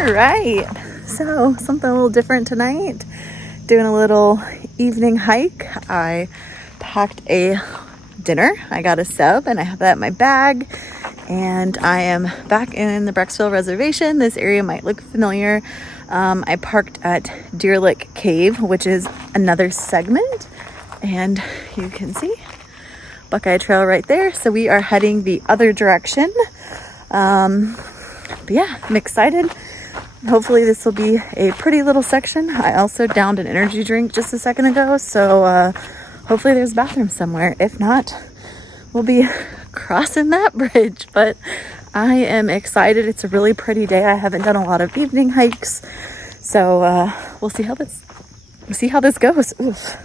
All right, so something a little different tonight. Doing a little evening hike. I packed a dinner. I got a sub and I have that in my bag. And I am back in the Brecksville Reservation. This area might look familiar. I parked at Deer Lick Cave, which is another segment. And you can see Buckeye Trail right there. So we are heading the other direction. But yeah, I'm excited. Hopefully this will be a pretty little section. I also downed an energy drink just a second ago. So hopefully there's a bathroom somewhere. If not, we'll be crossing that bridge. But I am excited. It's a really pretty day. I haven't done a lot of evening hikes. So we'll see how this goes. Oof.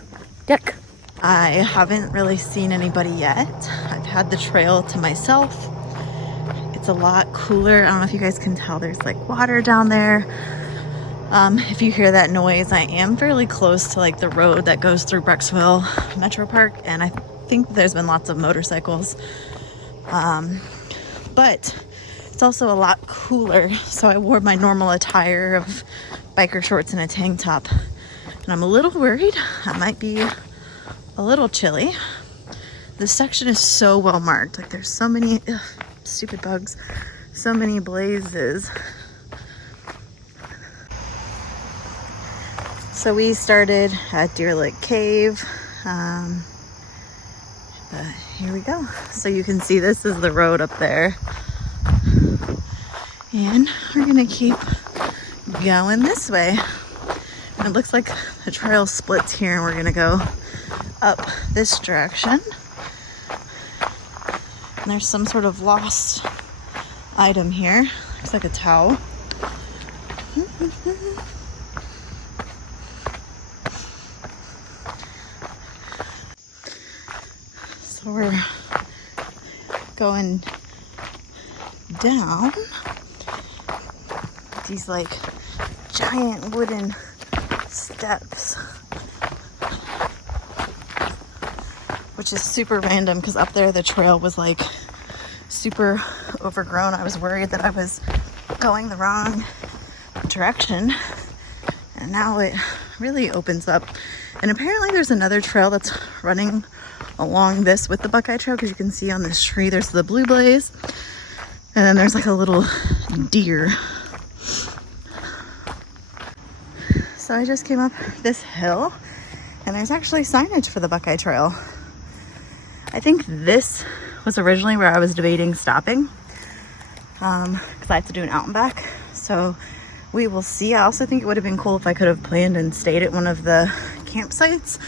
Yuck. I haven't really seen anybody yet. I've had the trail to myself. It's a lot cooler. I don't know if you guys can tell, there's like water down there. If you hear that noise, I am fairly close to like the road that goes through Brecksville Metro Park, and I think there's been lots of motorcycles. But it's also a lot cooler, so I wore my normal attire of biker shorts and a tank top, and I'm a little worried I might be a little chilly. This section is so well marked. Like there's so many stupid bugs, so many blazes. So we started at Deer Lick Cave. But here we go. So you can see this is the road up there. And we're gonna keep going this way. And it looks like the trail splits here and we're gonna go up this direction. And there's some sort of lost item here. Looks like a towel. So we're going down these like giant wooden steps, which is super random because up there the trail was like super overgrown. I was worried that I was going the wrong direction, and now it really opens up. And apparently there's another trail that's running along this with the Buckeye Trail, because you can see on this tree there's the blue blaze, and then there's like a little deer. So I just came up this hill and there's actually signage for the Buckeye Trail. I think this was originally where I was debating stopping, because I have to do an out and back. So we will see. I also think it would have been cool if I could have planned and stayed at one of the campsites,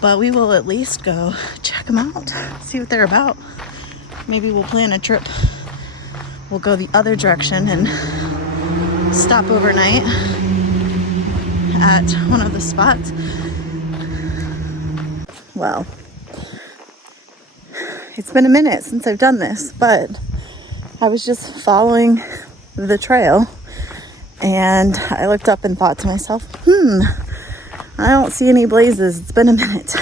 but we will at least go check them out, see what they're about. Maybe we'll plan a trip. We'll go the other direction and stop overnight at one of the spots. Well, it's been a minute since I've done this, but I was just following the trail and I looked up and thought to myself, I don't see any blazes. It's been a minute.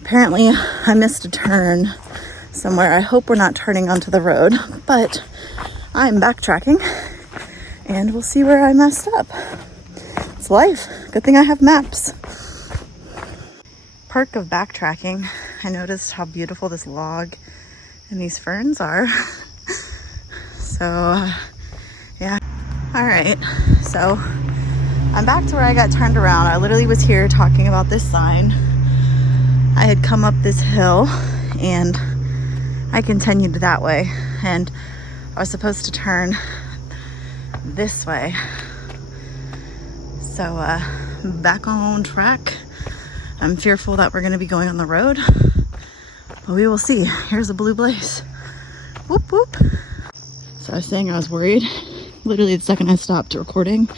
Apparently I missed a turn somewhere. I hope we're not turning onto the road, but I'm backtracking and we'll see where I messed up. It's life. Good thing I have maps. Perk of backtracking, I noticed how beautiful this log and these ferns are. So yeah. All right, so I'm back to where I got turned around. I literally was here talking about this sign. I had come up this hill and I continued that way, and I was supposed to turn this way. So back on track. I'm fearful that we're going to be going on the road, but we will see. Here's a blue blaze. Whoop whoop. So I was saying I was worried. Literally the second I stopped recording,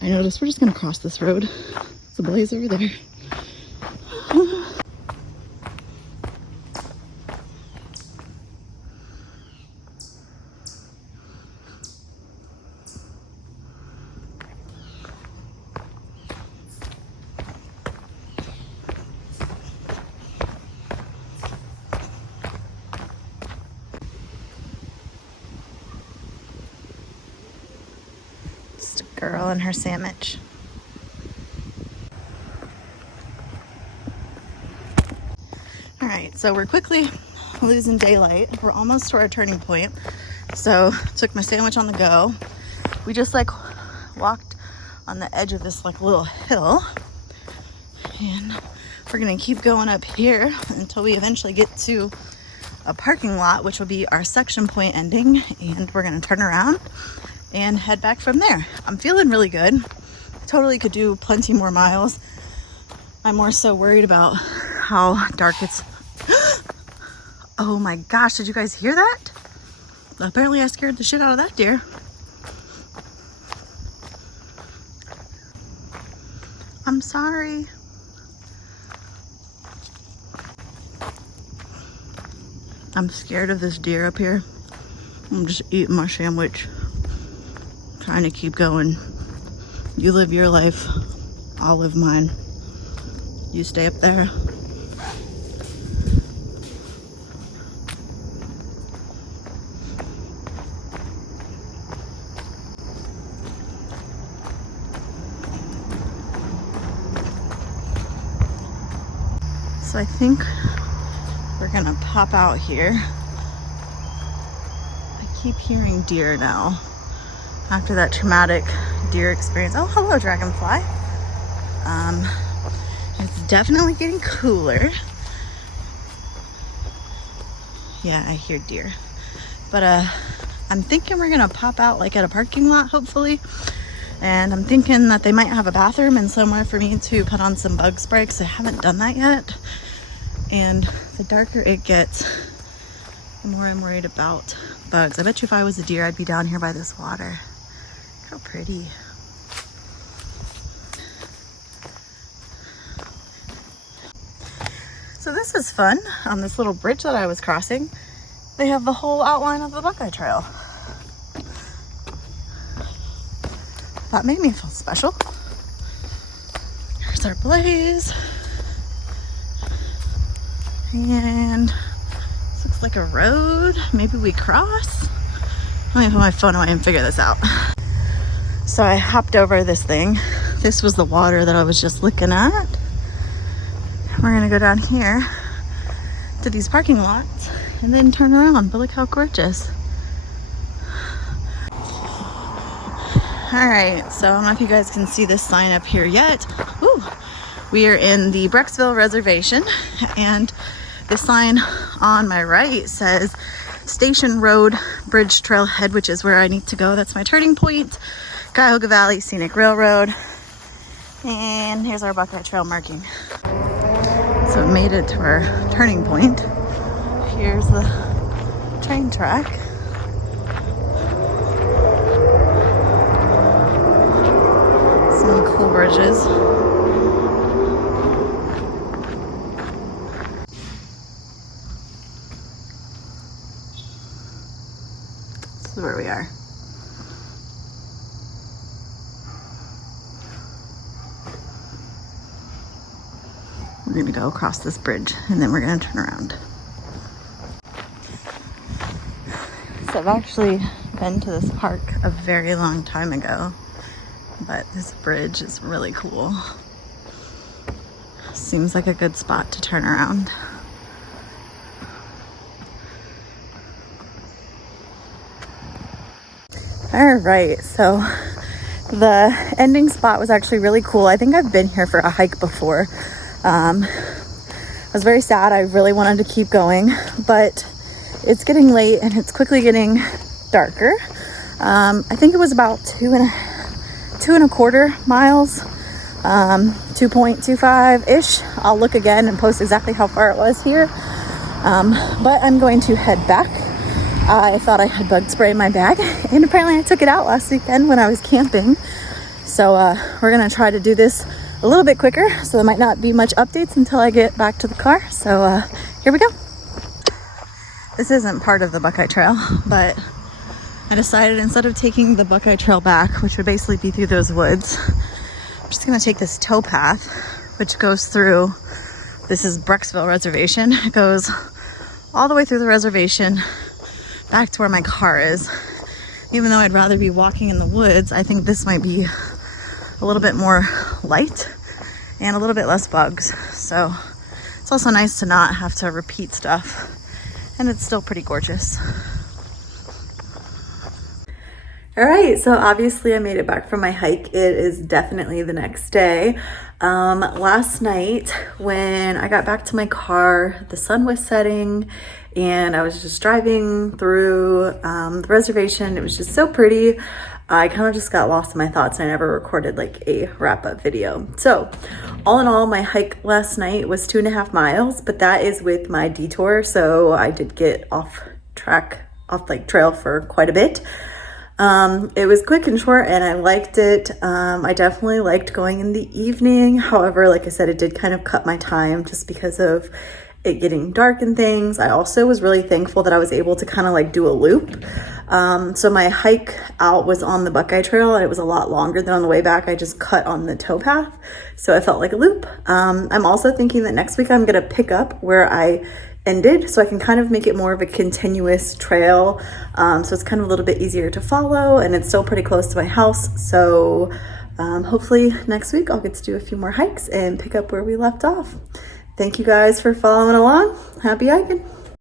I noticed we're just going to cross this road. It's a blaze over there. Girl and her sandwich. All right, so we're quickly losing daylight. We're almost to our turning point. So took my sandwich on the go. We just like walked on the edge of this like little hill, and we're gonna keep going up here until we eventually get to a parking lot, which will be our section point ending, and we're gonna turn around and head back from there. I'm feeling really good. Totally could do plenty more miles. I'm more so worried about how dark it's. Oh my gosh, did you guys hear that? Apparently I scared the shit out of that deer. I'm sorry. I'm scared of this deer up here. I'm just eating my sandwich, trying to keep going. You live your life, I'll live mine. You stay up there. So I think we're gonna pop out here. I keep hearing deer now after that traumatic deer experience. Oh, hello, dragonfly. It's definitely getting cooler. Yeah, I hear deer. But I'm thinking we're gonna pop out like at a parking lot, hopefully. And I'm thinking that they might have a bathroom and somewhere for me to put on some bug spray, because I haven't done that yet. And the darker it gets, the more I'm worried about bugs. I bet you if I was a deer, I'd be down here by this water. How pretty. So this is fun. On this little bridge that I was crossing, they have the whole outline of the Buckeye Trail. That made me feel special. Here's our blaze. And this looks like a road. Maybe we cross. Let me put my phone away and figure this out. So I hopped over this thing. This was the water that I was just looking at. We're gonna go down here to these parking lots and then turn around. But look how gorgeous. All right, so I don't know if you guys can see this sign up here yet. Ooh, we are in the Brecksville Reservation, and the sign on my right says Station Road Bridge Trailhead, which is where I need to go. That's my turning point. Cuyahoga Valley Scenic Railroad. And here's our Buckeye Trail marking. So it made it to our turning point. Here's the train track. Some cool bridges. This is where we are. We're gonna go across this bridge and then we're gonna turn around. So I've actually been to this park a very long time ago, but this bridge is really cool. Seems like a good spot to turn around. All right, so the ending spot was actually really cool. I think I've been here for a hike before. I was very sad. I really wanted to keep going, but it's getting late and it's quickly getting darker. I think it was about 2.25 miles, 2.25-ish. I'll look again and post exactly how far it was here. But I'm going to head back. I thought I had bug spray in my bag, and apparently I took it out last weekend when I was camping. So we're gonna try to do this a little bit quicker, so there might not be much updates until I get back to the car. So here we go. This isn't part of the Buckeye Trail, but I decided instead of taking the Buckeye Trail back, which would basically be through those woods, I'm just gonna take this towpath, which goes through, this is Brecksville Reservation. It goes all the way through the reservation back to where my car is. The Even though I'd rather be walking in the woods, I think this might be a little bit more light and a little bit less bugs. So it's also nice to not have to repeat stuff, and it's still pretty gorgeous. All right, so obviously I made it back from my hike. It is definitely the next day. Last night when I got back to my car, the sun was setting and I was just driving through the reservation. It was just so pretty. I kind of just got lost in my thoughts and I never recorded like a wrap-up video. So all in all, my hike last night was 2.5 miles, but that is with my detour. So I did get off trail for quite a bit. It was quick and short and I liked it. I definitely liked going in the evening. However, like I said, it did kind of cut my time just because of it getting dark and things. I also was really thankful that I was able to kind of like do a loop. So my hike out was on the Buckeye Trail and it was a lot longer than on the way back. I just cut on the towpath. So I felt like a loop. I'm also thinking that next week I'm going to pick up where I ended, so I can kind of make it more of a continuous trail. So it's kind of a little bit easier to follow and it's still pretty close to my house. So hopefully next week I'll get to do a few more hikes and pick up where we left off. Thank you guys for following along. Happy hiking.